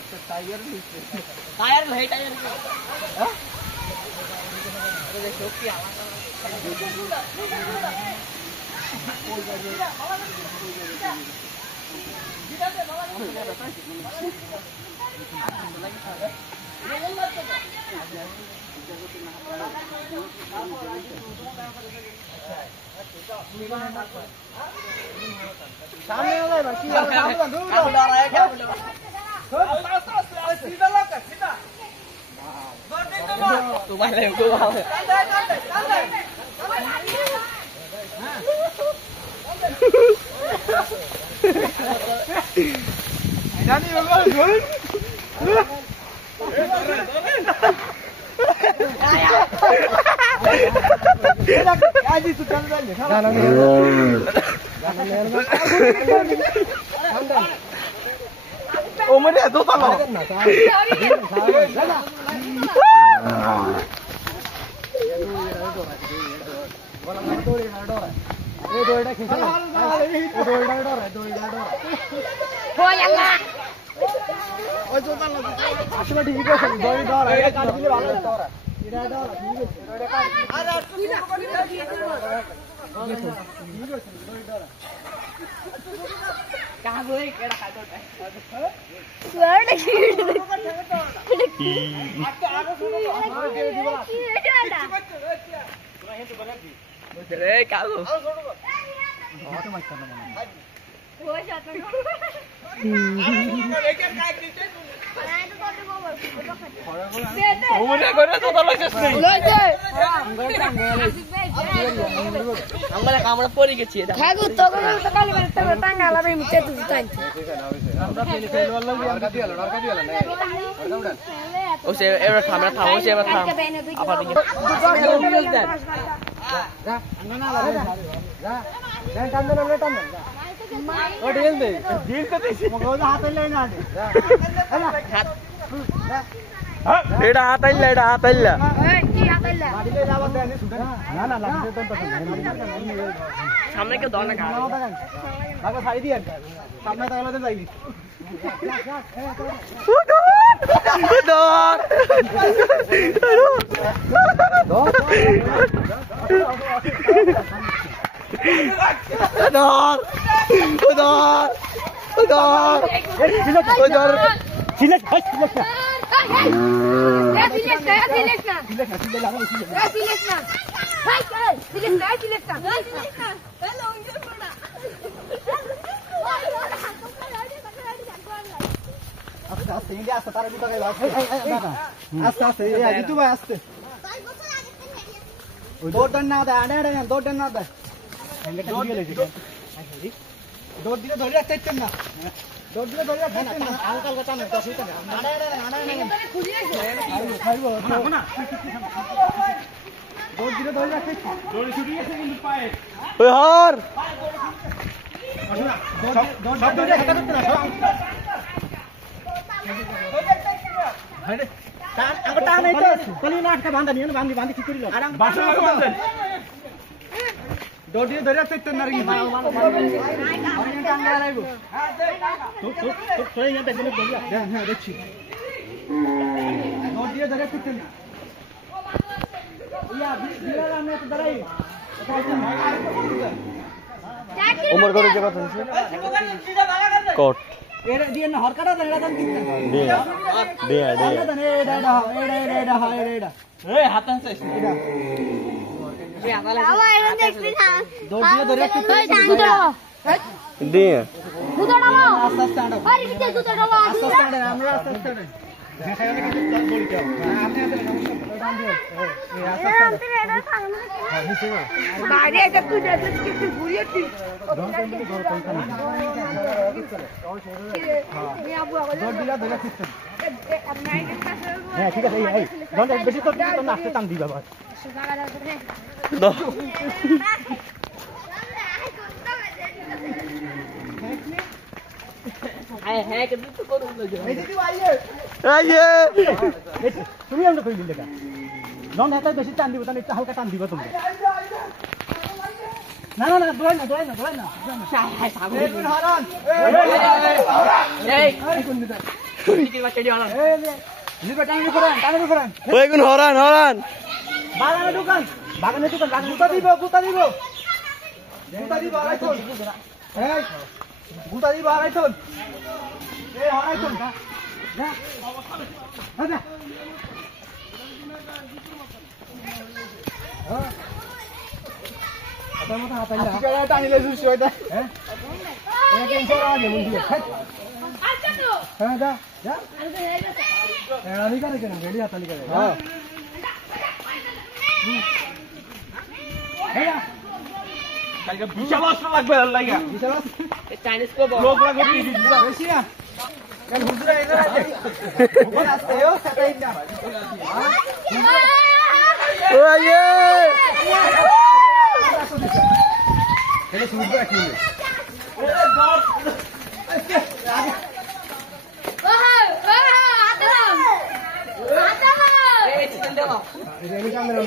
একটা টায়ার নিচ্ছে টায়ার ভাই টায়ার হ্যাঁ আরে শক্তি আলাদা सामने वाला है कि सामने दूर डरा है क्या बोले सीधा लग सीधा तू मारे तू मारे जानी होगा गोल आज ही तू चल रहा है ना उमरे दो साल कहाँ गए केड़ा खातो है लड़ की आगे सुनो आगे दीवार रे क्या हो बहुत मत करना हो जाता है एक काय नीचे ओमरे करे तो लइछस নাই লইছে আমরা কামড়া পড়ে গেছি এটা থাকু তো করে তো কালি করে তো টাঙ্গালা রে মিটে তুই টাইছে আমরা ফেলি ফেলি বললাম ডরকা দিয়ালো না ও সে এবার থামরা থামো সে এবার থাম আবার দিকে যা না যা যা টান দে না টান দে ও ঢিল দে ঢিল তো দিছি মগজ হাত লই না যা হাত एड़ा आतैला ए की आतैला गाड़ी ले जावा दे ना ना लगते तो सामने के दौड़ ना खा आगे साइड दिया सामने तगला दे जाइली Dodi dari atas itu nari mana mana. Orang yang tangga lagi. Tuh, saya yang tadi dodi. Dah, dah, receh. Dodi dari atas itu. Iya, bila ramai itu dari. Umur kau berapa tahun sih? Kot. Dia nak harkara dah, dah kita. Dia. Hei, hatan sih. Dia. है कि तू करो लगे आइए তুমি আমরা কই দিলে কা নন এটা বেশি টান দিব তাহলে একটু হালকা টান দিবা তুমি না দোয় না হাই সাগর এই কোন দিদা ওই কোন হরান হরান বাগানের দোকান গুতা দিব আড়াইশো এই গুতা দিব আড়াইশো এই আড়াইশো যা যা Atau mau tak tanya? Jika ada tanya lesu siapa dah? Ini kan orang aja mungkin. Aja tu. Dah. Ini kan geli hatan ni kan. Kalau bisa los lagi lagi. Bisa los. Chinese ko ba? Log lagi di sana. Besi ya. Kan huzur ini aja. Bukan asal yo, saya indah. Oh ye. Ini sudah kini. Ini kamera.